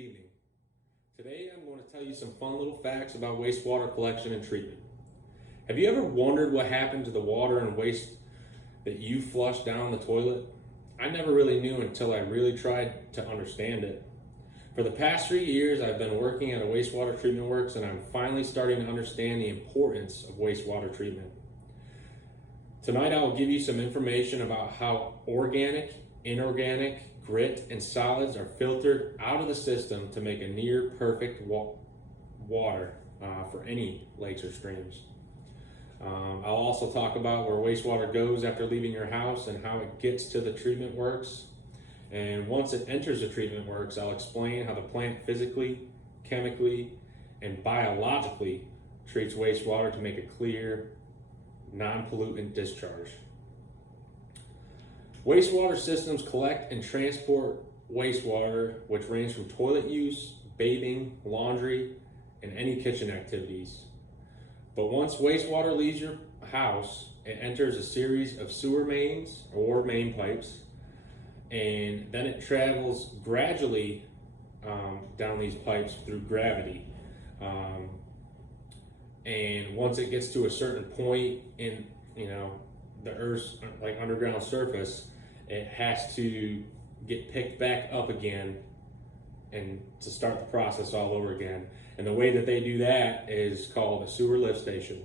evening. Today I'm going to tell you some fun little facts about wastewater collection and treatment. Have you ever wondered what happened to the water and waste that you flush down the toilet? I never really knew until I really tried to understand it. For the past 3 years, I've been working at a wastewater treatment works, and I'm finally starting to understand the importance of wastewater treatment. Tonight I will give you some information about how organic, inorganic, grit, and solids are filtered out of the system to make a near perfect water for any lakes or streams. I'll also talk about where wastewater goes after leaving your house and how it gets to the treatment works. And once it enters the treatment works, I'll explain how the plant physically, chemically, and biologically treats wastewater to make a clear, non-pollutant discharge. Wastewater systems collect and transport wastewater, which range from toilet use, bathing, laundry, and any kitchen activities. But once wastewater leaves your house, it enters a series of sewer mains or main pipes, and then it travels gradually down these pipes through gravity. And once it gets to a certain point in the Earth's underground surface, it has to get picked back up again and to start the process all over again. And the way that they do that is called a sewer lift station.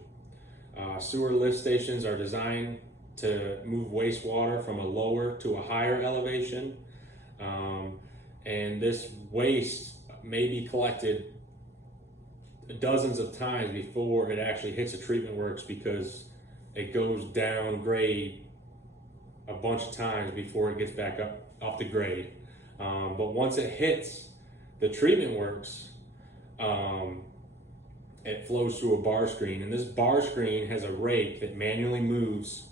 Sewer lift stations are designed to move wastewater from a lower to a higher elevation. And this waste may be collected dozens of times before it actually hits a treatment works, because it goes down grade a bunch of times before it gets back up the grade. But once it hits the treatment works, it flows through a bar screen, and this bar screen has a rake that manually moves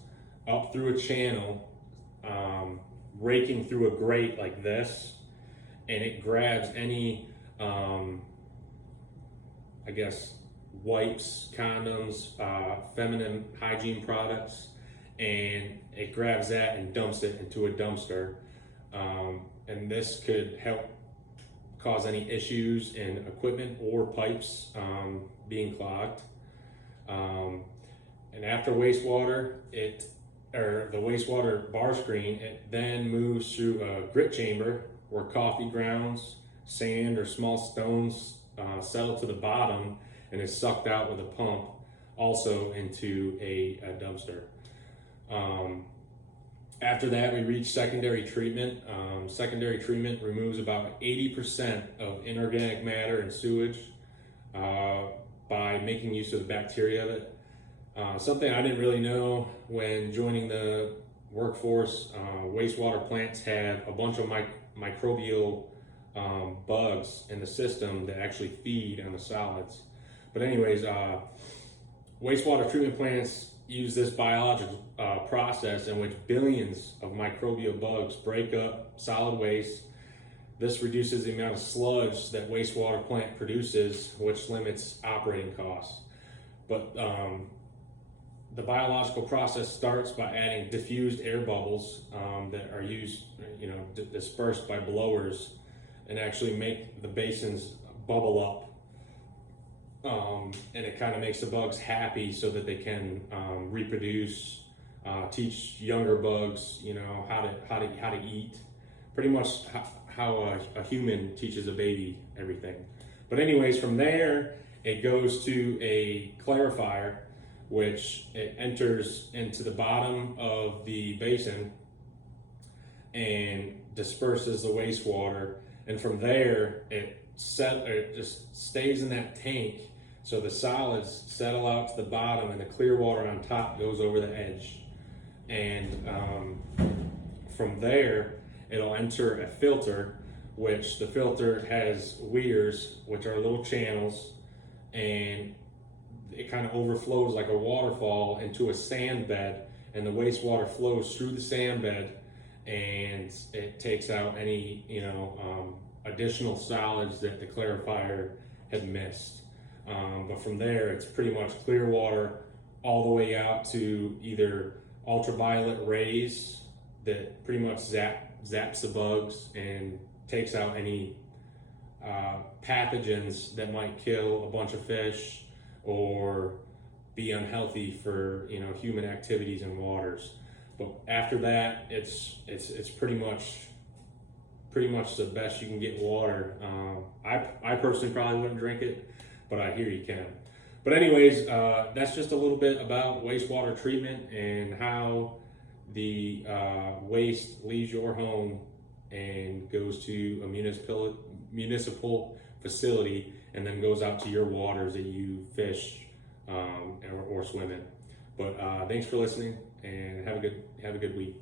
up through a channel, raking through a grate like this, and it grabs any wipes, condoms, feminine hygiene products, and it grabs that and dumps it into a dumpster. And this could help cause any issues in equipment or pipes being clogged. And after wastewater, the wastewater bar screen, it then moves through a grit chamber where coffee grounds, sand, or small stones settle to the bottom and is sucked out with a pump, also into a dumpster. After that, we reach secondary treatment. Secondary treatment removes about 80% of inorganic matter and sewage by making use of the bacteria of it. Something I didn't really know when joining the workforce, wastewater plants have a bunch of microbial bugs in the system that actually feed on the solids. But anyways, wastewater treatment plants use this biological process in which billions of microbial bugs break up solid waste. This reduces the amount of sludge that wastewater plant produces, which limits operating costs. But the biological process starts by adding diffused air bubbles that are used, dispersed by blowers, and actually make the basins bubble up. And it kind of makes the bugs happy so that they can reproduce, teach younger bugs, how to eat. Pretty much how a human teaches a baby everything. But anyways, from there it goes to a clarifier, which it enters into the bottom of the basin and disperses the wastewater. And from there, it just stays in that tank, so the solids settle out to the bottom and the clear water on top goes over the edge. And from there, it'll enter a filter, which the filter has weirs, which are little channels, and it kind of overflows like a waterfall into a sand bed, and the wastewater flows through the sand bed, and it takes out any additional solids that the clarifier had missed. But from there, it's pretty much clear water all the way out to either ultraviolet rays that pretty much zaps the bugs and takes out any pathogens that might kill a bunch of fish or be unhealthy for human activities in waters. But after that, it's pretty much the best you can get water. I personally probably wouldn't drink it, but I hear you can. But anyways, that's just a little bit about wastewater treatment and how the waste leaves your home and goes to a municipal facility and then goes out to your waters that you fish or swim in. But thanks for listening, and have a good week.